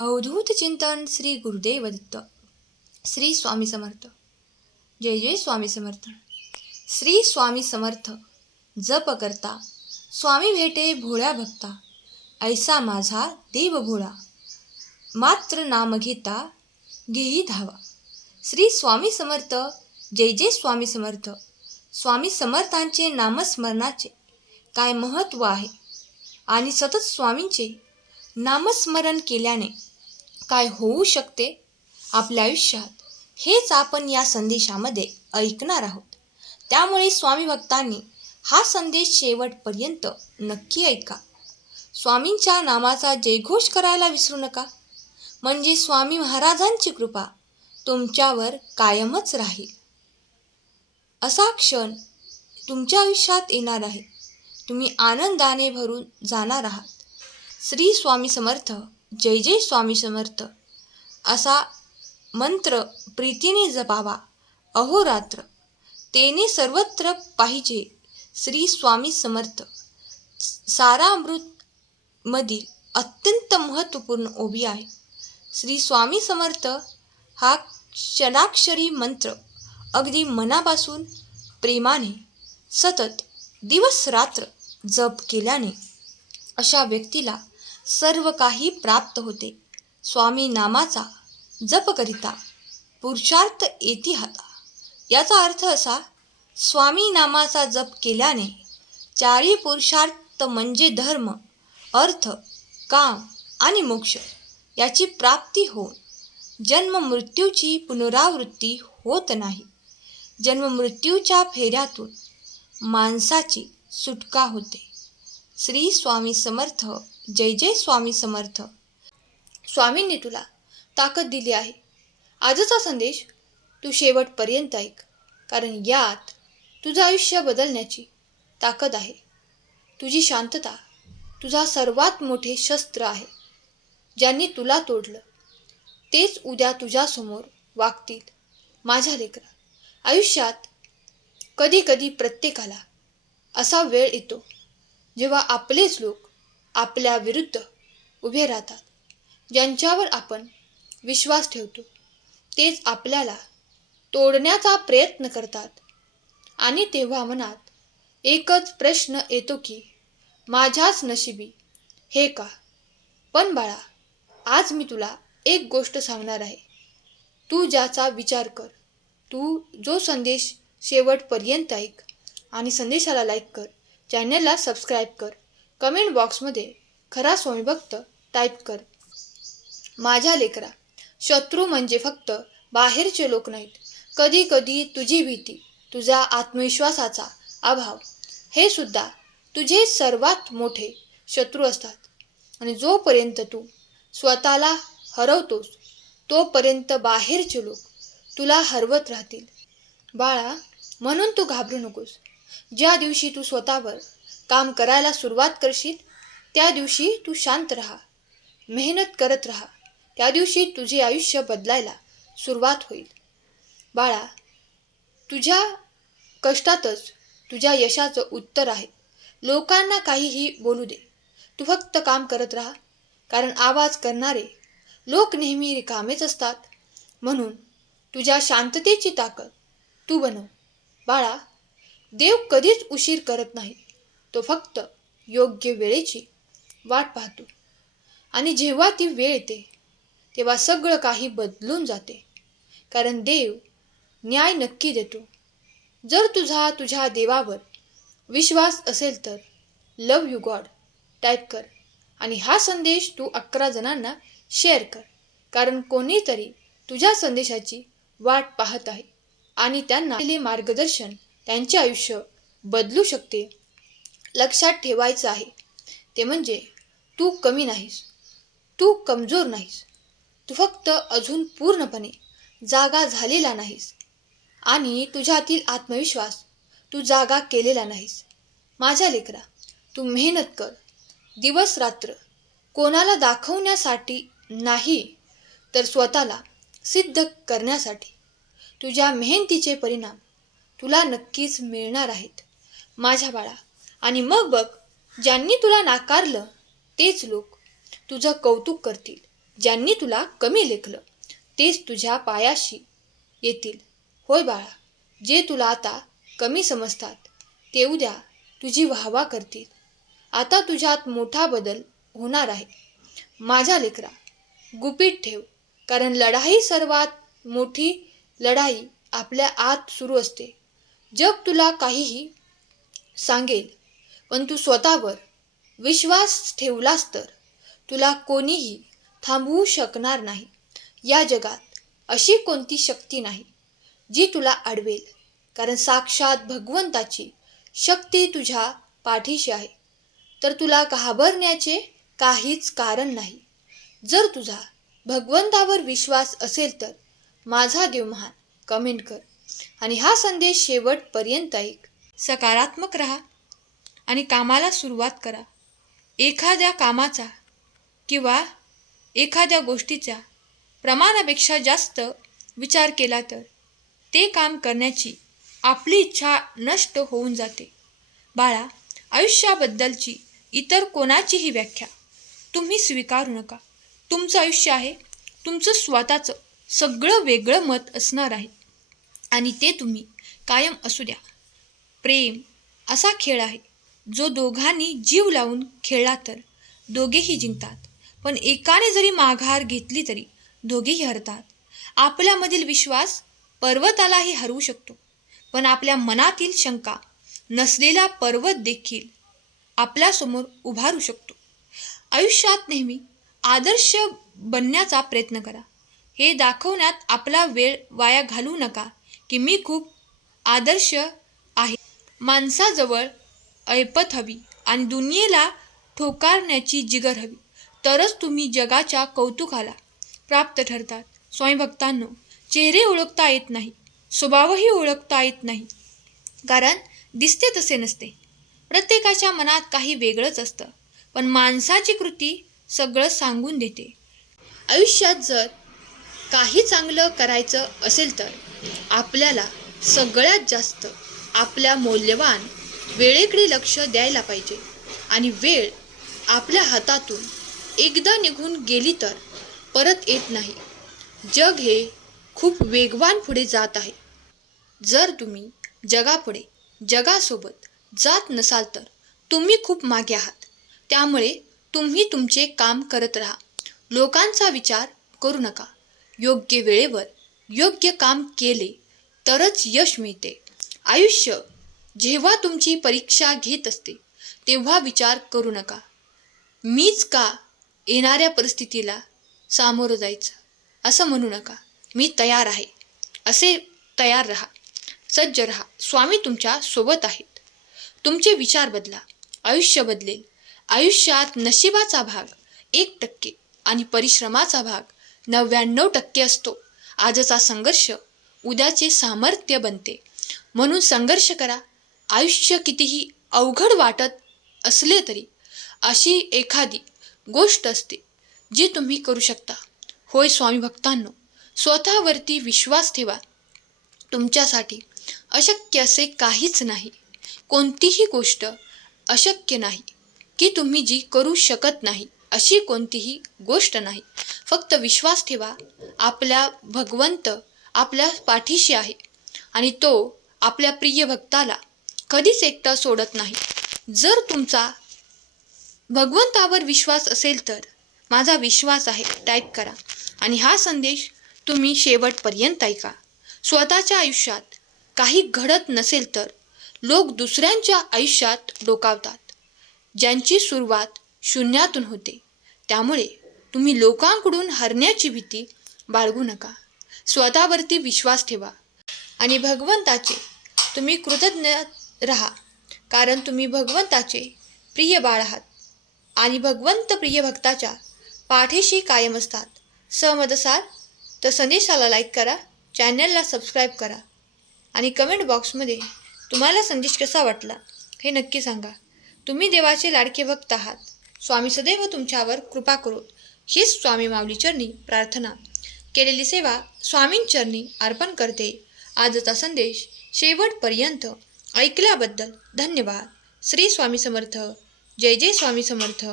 अवधूत चिंतन श्री गुरुदेव दत्त. श्री स्वामी समर्थ. जय जय स्वामी समर्थ. श्री स्वामी समर्थ. जप करता स्वामी भेटे भोळ्या भक्ता, ऐसा माझा देव भोळा, मात्र नाम घेता घेई धावा. श्री स्वामी समर्थ. जय जय स्वामी समर्थ. स्वामी समर्थांचे नामस्मरणाचे काय महत्त्व आहे आणि सतत स्वामींचे नामस्मरण केल्याने काय होऊ शकते आपल्या आयुष्यात, हेच आपण या संदेशामध्ये ऐकणार आहोत. त्यामुळे स्वामी भक्तांनी हा संदेश शेवटपर्यंत नक्की ऐका. स्वामींच्या नामाचा जयघोष करायला विसरू नका, म्हणजे स्वामी महाराजांची कृपा तुमच्यावर कायमच राहील. असा क्षण तुमच्या आयुष्यात येणार आहे, तुम्ही आनंदाने भरून जाणार आहात. श्री स्वामी समर्थ. जय जय स्वामी समर्थ असा मंत्र प्रीतीने जपावा अहोरात्र, तेने सर्वत्र पाहिजे श्री स्वामी समर्थ. सारामृत मधील अत्यंत महत्त्वपूर्ण ओवी आहे. श्री स्वामी समर्थ हा क्षणाक्षरी मंत्र अगदी मनापासून प्रेमाने सतत दिवस रात्र जप केल्याने अशा व्यक्तीला सर्व काही प्राप्त होते. स्वामी नामाचा जप करिता पुरुषार्थ येती हाता. याचा अर्थ असा, स्वामी नामाचा जप केल्याने चारही पुरुषार्थ म्हणजे धर्म, अर्थ, काम आणि मोक्ष याची प्राप्ती होऊन जन्म मृत्यूची पुनरावृत्ती होत नाही. जन्म मृत्यूच्या फेऱ्यातून माणसाची सुटका होते. श्री स्वामी समर्थ. जय जय स्वामी समर्थ. स्वामींनी तुला ताकद दिली आहे. आजचा संदेश तू शेवटपर्यंत ऐक, कारण यात तुझं आयुष्य बदलण्याची ताकद आहे. तुझी शांतता तुझा सर्वात मोठे शस्त्र आहे. ज्यांनी तुला तोडलं तेच उद्या तुझ्यासमोर वागतील. माझ्या लेकरा, आयुष्यात कधी कधी प्रत्येकाला असा वेळ येतो जेव्हा आपलेच लोक आपल्या विरुद्ध उभे राहतात. ज्यांच्यावर आपण विश्वास ठेवतो तेच आपल्याला तोडण्याचा प्रयत्न करतात. आणि तेव्हा मनात एकच प्रश्न येतो की माझ्याच नशिबी हे का? पण बाळा, आज मी तुला एक गोष्ट सांगणार आहे. तू ज्याचा विचार कर, तू जो संदेश शेवटपर्यंत ऐक आणि संदेशाला लाईक कर, चॅनलला सबस्क्राईब कर, कमेंट बॉक्समध्ये खरा स्वामी भक्त टाईप कर. माझ्या लेकरा, शत्रू म्हणजे फक्त बाहेरचे लोक नाहीत. कधी कधी तुझी भीती, तुझा आत्मविश्वासाचा अभाव हे सुद्धा तुझे सर्वात मोठे शत्रू असतात. आणि जोपर्यंत तू स्वतःला हरवतोस तोपर्यंत बाहेरचे लोक तुला हरवत राहतील. बाळा, म्हणून तू घाबरू नकोस. ज्या दिवशी तू स्वतःवर काम करायला सुरुवात करशील त्या दिवशी तू शांत राहा, मेहनत करत राहा. त्या दिवशी तुझे आयुष्य बदलायला सुरुवात होईल. बाळा, तुझ्या कष्टातच तुझ्या यशाचं उत्तर आहे. लोकांना काहीही बोलू दे, तू फक्त काम करत राहा, कारण आवाज करणारे लोक नेहमी रिकामेच असतात. म्हणून तुझ्या शांततेची ताकद तू बनव. बाळा, देव कधीच उशीर करत नाही. तो फक्त योग्य वेळेची वाट पाहतो. आणि जेव्हा ती वेळ येते तेव्हा सगळं काही बदलून जाते, कारण देव न्याय नक्की देतो. जर तुझ्या देवावर विश्वास असेल तर लव यू गॉड टाईप कर आणि हा संदेश तू 11 जणांना शेअर कर, कारण कोणीतरी तुझ्या संदेशाची वाट पाहत आहे आणि त्यांना दिलेले मार्गदर्शन त्यांचे आयुष्य बदलू शकते. लक्षात ठेवायचं आहे ते म्हणजे तू कमी नाहीस, तू कमजोर नाहीस, तू फक्त अजून पूर्णपणे जागा झालेला नाहीस आणि तुझ्यातील आत्मविश्वास तू जागा केलेला नाहीस. माझ्या लेकरा, तू मेहनत कर दिवस रात्र, कोणाला दाखवण्यासाठी नाही तर स्वतःला सिद्ध करण्यासाठी. तुझ्या मेहनतीचे परिणाम तुला नक्कीच मिळणार आहेत माझ्या बाळा. आणि मग बघ, ज्यांनी तुला नाकारलं तेच लोक तुझं कौतुक करतील. ज्यांनी तुला कमी लेखलं तेच तुझ्या पायाशी येतील. होय बाळा, जे तुला आता कमी समजतात ते उद्या तुझी वाहवा करतील. आता तुझ्यात मोठा बदल होणार आहे. माझ्या लेकरा, गुपित ठेव, कारण लढाई, सर्वात मोठी लढाई आपल्या आत सुरू असते. जग तुला काहीही सांगेल, पण तू स्वतःवर विश्वास ठेवलास तर तुला कोणीही थांबवू शकणार नाही. या जगात अशी कोणती शक्ती नाही जी तुला अडवेल, कारण साक्षात भगवंताची शक्ती तुझ्या पाठीशी आहे. तर तुला घाबरण्याचे काहीच कारण नाही. जर तुझा भगवंतावर विश्वास असेल तर माझा देव महान कमेंट कर आणि हा संदेश शेवटपर्यंत ऐक. सकारात्मक राहा आणि कामाला सुरुवात करा. एखाद्या कामाचा किंवा एखाद्या गोष्टीचा प्रमाणापेक्षा जास्त विचार केला तर ते काम करण्याची आपली इच्छा नष्ट होऊन जाते. बाळा, आयुष्याबद्दलची इतर कोणाचीही व्याख्या तुम्ही स्वीकारू नका. तुमचं आयुष्य आहे, तुमचं स्वतःचं सगळं वेगळं मत असणार आहे आणि ते तुम्ही कायम असू द्या. प्रेम असा खेळ आहे जो दोघांनी जीव लावून खेळला तर दोघेही जिंकतात, पण एकाने जरी माघार घेतली तरी दोघेही हरतात. आपल्यामधील विश्वास पर्वतालाही हरवू शकतो, पण आपल्या मनातील शंका नसलेला पर्वत देखील आपल्यासमोर उभारू शकतो. आयुष्यात नेहमी आदर्श बनण्याचा प्रयत्न करा. हे दाखवण्यात आपला वेळ वाया घालवू नका की मी खूप आदर्श आहे. माणसाजवळ ऐपत हवी आणि दुनियेला ठोकारण्याची जिगर हवी, तरच तुम्ही जगाच्या कौतुकाला प्राप्त ठरतात. स्वामी भक्तांनो, चेहरे ओळखता येत नाही, स्वभावही ओळखता येत नाही, कारण दिसते तसे नसते. प्रत्येकाच्या मनात काही वेगळंच असतं, पण माणसाची कृती सगळं सांगून देते. आयुष्यात जर काही चांगलं करायचं असेल तर आपल्याला सगळ्यात जास्त आपल्या मौल्यवान वेळेकडे लक्ष द्यायला पाहिजे. आणि वेळ आपल्या हातातून एकदा निघून गेली तर परत येत नाही. जग हे खूप वेगवान पुढे जात आहे. जर तुम्ही जगापुढे जगासोबत जात नसाल तर तुम्ही खूप मागे आहात. त्यामुळे तुम्ही तुमचे काम करत राहा. लोकांचा विचार करू नका. योग्य वेळेवर योग्य काम केले तरच यश मिळते. आयुष्य जेव्हा तुमची परीक्षा घेत असते तेव्हा विचार करू नका, मीच का येणाऱ्या परिस्थितीला सामोरं जायचं, असं म्हणू नका. मी तयार आहे असे तयार राहा, सज्ज राहा. स्वामी तुमच्या सोबत आहेत. तुमचे विचार बदला, आयुष्य बदलेल. आयुष्यात नशिबाचा भाग 1% आणि परिश्रमाचा भाग 99% असतो. आजचा संघर्ष उद्याचे सामर्थ्य बनते, म्हणून संघर्ष करा. आयुष्य कितीही अवघड वाटत असले तरी अशी एखादी गोष्ट असते जी तुम्ही करू शकता. होय स्वामी भक्तांनो, स्वतःवरती विश्वास ठेवा. तुमच्यासाठी अशक्य असे काहीच नाही. कोणतीही गोष्ट अशक्य नाही की तुम्ही जी करू शकत नाही अशी कोणतीही गोष्ट नाही. फक्त विश्वास ठेवा. आपला भगवंत आपल्या पाठीशी आहे आणि तो आपल्या प्रिय भक्ताला कधीच एकटा सोडत नाही. जर तुमचा भगवंतावर विश्वास असेल तर माझा विश्वास आहे टाईप करा आणि हा संदेश तुम्ही शेवटपर्यंत ऐका. स्वतःच्या आयुष्यात काही घडत नसेल तर लोक दुसऱ्यांच्या आयुष्यात डोकावतात, ज्यांची सुरुवात शून्यातून होते. त्यामुळे तुम्ही लोकांकडून हरण्याची भीती बाळगू नका. स्वतःवरती विश्वास ठेवा आणि भगवंताचे तुम्ही कृतज्ञ राहा, कारण तुम्ही भगवंताचे प्रिय बाळ आहात आणि भगवंत प्रिय भक्ताच्या पाठीशी कायम असतात. सहमत असाल तर संदेशाला लाईक करा, चॅनलला सबस्क्राईब करा आणि कमेंट बॉक्समध्ये तुम्हाला संदेश कसा वाटला हे नक्की सांगा. तुम्ही देवाचे लाडके भक्त आहात. स्वामी सदैव तुमच्यावर कृपा करोत हीच स्वामी माऊलीचरणी प्रार्थना. केलेली सेवा स्वामींचरणी अर्पण करते. आजचा संदेश शेवटपर्यंत ऐकल्याबद्दल धन्यवाद. श्री स्वामी समर्थ. जय जय स्वामी समर्थ.